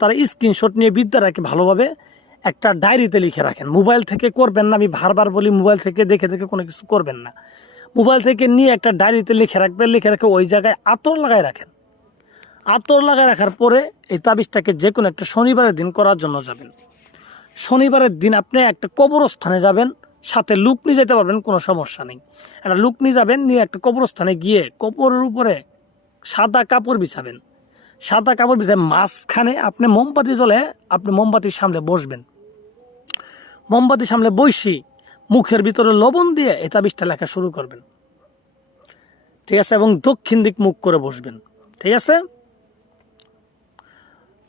তারা স্ক্রিনশট নিয়ে বিদ্যাটাকে ভালোভাবে একটা ডায়েরিতে লিখে রাখেন। মোবাইল থেকে করবেন না, আমি বারবার বলি মোবাইল থেকে দেখে দেখে কোনো কিছু করবেন না। মোবাইল থেকে নিয়ে একটা ডায়েরিতে লিখে রাখবেন, লিখে রেখে ওই জায়গায় আতর লাগায় রাখেন। আতর লাগায় রাখার পরে এই তাবিজটাকে যে কোনো একটা শনিবারের দিন করার জন্য যাবেন। শনিবারের দিন আপনি একটা কবরস্থানে যাবেন, সাথে লুক নিয়ে যেতে পারবেন, কোনো সমস্যা নেই। একটা লুক নিয়ে যাবেন, নিয়ে একটা কবরস্থানে গিয়ে কবরের উপরে সাদা কাপড় বিছাবেন। সাদা কাপড় বিছায় মাঝখানে আপনি মোমবাতি জ্বলে আপনি মোমবাতির সামনে বসবেন। মোমবাতির সামনে বসি মুখের ভিতরে লবণ দিয়ে এই তাবিজটা লেখা শুরু করবেন, ঠিক আছে? এবং দক্ষিণ দিক মুখ করে বসবেন, ঠিক আছে?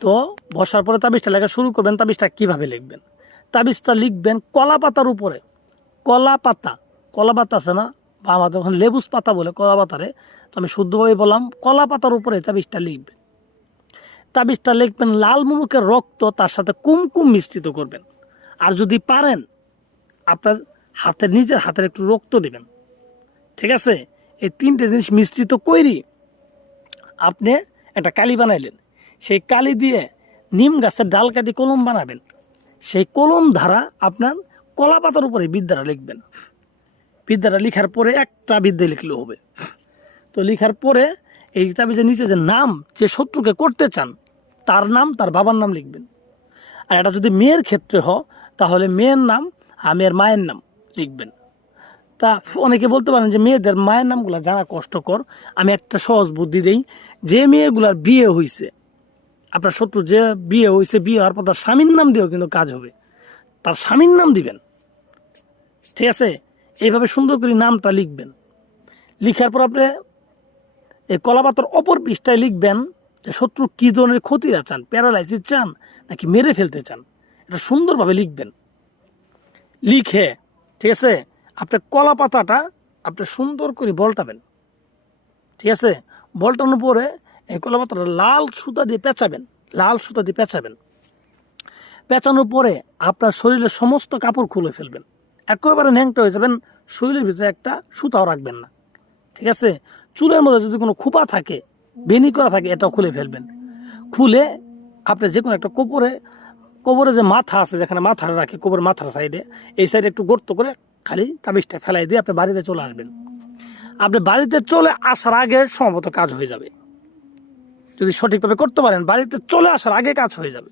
তো বসার পরে তাবিজটা লেখা শুরু করবেন। তাবিজটা কিভাবে লিখবেন? তাবিজটা লিখবেন কলা পাতার উপরে। কলা পাতা আছে না, বা আমাদের ওখানে লেবুস পাতা বলে কলা পাতারে, তো আমি শুদ্ধভাবে বললাম কলা পাতার উপরে তাবিজটা লিখবেন। তাবিজটা লিখবেন লাল মুলুকের রক্ত, তার সাথে কুমকুম মিশ্রিত করবেন। আর যদি পারেন আপনার নিজের হাতের একটু রক্ত দিবেন, ঠিক আছে? এই তিনটে জিনিস মিশ্রিত করি আপনি একটা কালি বানাইলেন। সেই কালি দিয়ে নিম গাছের ডাল কাটি কলম বানাবেন। সেই কলম ধারা আপনার কলা পাতার উপরে বিদ্যাটা লিখবেন। বিদ্যাটা লিখার পরে একটা বিদ্যা লিখলেও হবে। তো লিখার পরে এই তাবিজের নিচে যে নাম, যে শত্রুকে করতে চান তার নাম, তার বাবার নাম লিখবেন। আর এটা যদি মেয়ের ক্ষেত্রে হয় তাহলে মেয়ের নাম আর মেয়ের মায়ের নাম লিখবেন। তা অনেকে বলতে পারেন যে মেয়েদের মায়ের নামগুলো জানা কষ্টকর। আমি একটা সহজ বুদ্ধি দেই, যে মেয়েগুলার বিয়ে হয়েছে, আপনার শত্রু যে বিয়ে হয়েছে, বিয়ে হওয়ার পর তার স্বামীর নাম দিয়েও কিন্তু কাজ হবে। তার স্বামীর নাম দিবেন, ঠিক আছে? এইভাবে সুন্দর করে নামটা লিখবেন। লিখার পর আপনি এই কলাপাতার অপর পৃষ্ঠায় লিখবেন যে শত্রু কী ধরনের ক্ষতিটা চান, প্যারালাইসিস চান নাকি মেরে ফেলতে চান, এটা সুন্দরভাবে লিখবেন। লিখে, ঠিক আছে, আপনি কলা পাতাটা আপনি সুন্দর করে বলটাবেন, ঠিক আছে? বলটানোর পরে এই কলা পাতাটা লাল সুতা দিয়ে পেঁচাবেন। লাল সুতা দিয়ে পেঁচাবেন। পেঁচানোর পরে আপনার শরীরের সমস্ত কাপড় খুলে ফেলবেন, একেবারে ন্যাংটা হয়ে যাবেন। শরীরের ভিতরে একটা সুতাও রাখবেন না, ঠিক আছে? চুলের মধ্যে যদি কোনো খোপা থাকে, বেনি করা থাকে, এটাও খুলে ফেলবেন। খুলে আপনি যে কোনো একটা কবরে যে মাথা আছে, যেখানে মাথাটা রাখে কবরের মাথার সাইডে, এই সাইডে একটু গর্ত করে খালি তাবিজটা ফেলাই দিয়ে আপনি বাড়িতে চলে আসবেন। আপনি বাড়িতে চলে আসার আগে সম্ভবত কাজ হয়ে যাবে। যদি সঠিকভাবে করতে পারেন, বাড়িতে চলে আসার আগে কাজ হয়ে যাবে।